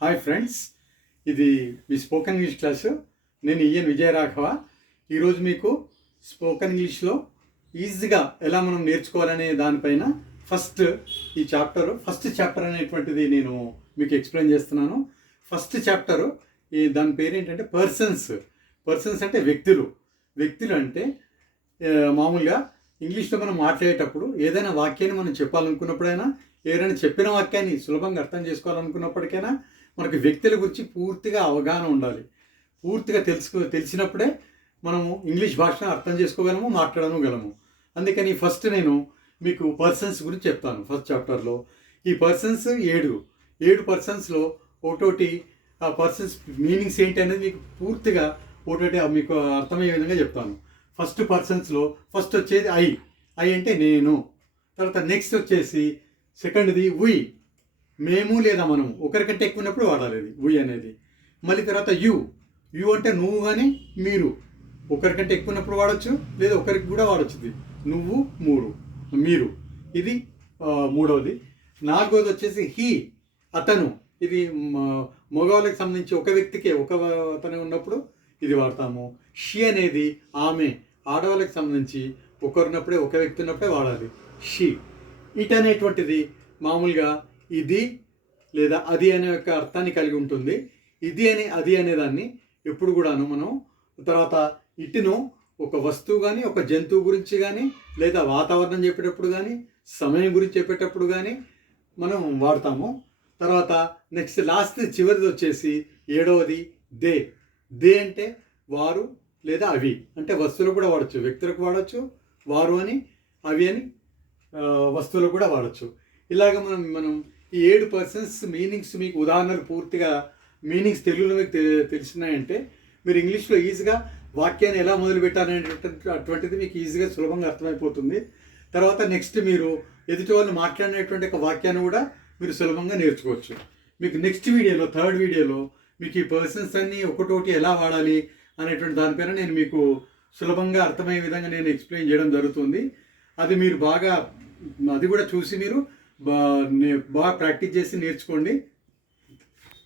Hi friends, ఇది మీ spoken English class. నేను EN Vijayaraghava. ఈరోజు మీకు స్పోకెన్ ఇంగ్లీష్లో ఈజీగా ఎలా మనం నేర్చుకోవాలనే దానిపైన ఫస్ట్ చాప్టర్ అనేటువంటిది నేను మీకు ఎక్స్ప్లెయిన్ చేస్తున్నాను. ఫస్ట్ చాప్టరు దాని పేరు ఏంటంటే పర్సన్స్ అంటే వ్యక్తులు అంటే మామూలుగా ఇంగ్లీష్లో మనం మాట్లాడేటప్పుడు ఏదైనా వాక్యాన్ని మనం చెప్పాలనుకున్నప్పుడైనా, ఏదైనా చెప్పిన వాక్యాన్ని సులభంగా అర్థం చేసుకోవాలనుకున్నప్పటికైనా మనకు వ్యక్తుల గురించి పూర్తిగా అవగాహన ఉండాలి. పూర్తిగా తెలిసినప్పుడే మనము ఇంగ్లీష్ భాషను అర్థం చేసుకోగలము, మాట్లాడగలము. అందుకని ఫస్ట్ నేను మీకు పర్సన్స్ గురించి చెప్తాను. ఫస్ట్ చాప్టర్లో ఈ పర్సన్స్ ఏడు పర్సన్స్లో ఒకటోటి ఆ పర్సన్స్ మీనింగ్స్ ఏంటి అనేది మీకు పూర్తిగా ఒకటోటి మీకు అర్థమయ్యే విధంగా చెప్తాను. ఫస్ట్ పర్సన్స్లో ఫస్ట్ వచ్చేది ఐ అంటే నేను. తర్వాత నెక్స్ట్ వచ్చేసి సెకండ్ది వి, మేము లేదా మనము. ఒకరికంటే ఎక్కువ ఉన్నప్పుడు వాడాలి ఇది వి అనేది. మళ్ళీ తర్వాత యు అంటే నువ్వు కానీ మీరు. ఒకరికంటే ఎక్కువ ఉన్నప్పుడు వాడచ్చు, లేదా ఒకరికి కూడా వాడచ్చు. ఇది నువ్వు, మీరు. ఇది మూడవది. నాలుగవది వచ్చేసి హీ, అతను. ఇది మగవాళ్ళకి సంబంధించి ఒక వ్యక్తికే అతను ఉన్నప్పుడు ఇది వాడతాము. షీ అనేది ఆమె, ఆడవాళ్ళకి సంబంధించి ఒకరున్నప్పుడే, ఒక వ్యక్తి ఉన్నప్పుడే వాడాలి షీ. ఇట్ అనేటువంటిది మామూలుగా ఇది లేదా అది అనే యొక్క అర్థాన్ని కలిగి ఉంటుంది. అది అనేదాన్ని ఎప్పుడు కూడాను మనం తర్వాత ఇటును ఒక వస్తువు కానీ, ఒక జంతువు గురించి కానీ, లేదా వాతావరణం చెప్పేటప్పుడు కానీ, సమయం గురించి చెప్పేటప్పుడు కానీ మనం వాడతాము. తర్వాత నెక్స్ట్ చివరిది వచ్చేసి ఏడవది దే అంటే వారు లేదా అవి. అంటే వస్తువులు కూడా వాడచ్చు, వ్యక్తులకు వాడచ్చు, వారు అని, అవి అని వస్తువులకు కూడా వాడచ్చు. ఇలాగ మనం ఈ 7 పర్సన్స్ మీనింగ్స్ మీకు ఉదాహరణలు పూర్తిగా మీనింగ్స్ తెలుగులో మీకు తెలిసినాయంటే మీరు ఇంగ్లీష్లో ఈజీగా వాక్యాన్ని ఎలా మొదలు అటువంటిది మీకు ఈజీగా సులభంగా అర్థమైపోతుంది. తర్వాత నెక్స్ట్ మీరు ఎదుటి వాళ్ళు మాట్లాడినటువంటి ఒక వాక్యాన్ని కూడా మీరు సులభంగా నేర్చుకోవచ్చు. మీకు నెక్స్ట్ వీడియోలో, థర్డ్ వీడియోలో మీకు ఈ పర్సన్స్ అన్నీ ఒకటోటి ఎలా వాడాలి అనేటువంటి దానిపైన నేను మీకు సులభంగా అర్థమయ్యే విధంగా నేను ఎక్స్ప్లెయిన్ చేయడం జరుగుతుంది. అది మీరు అది కూడా చూసి మీరు బాగా ప్రాక్టీస్ చేసి నేర్చుకోండి.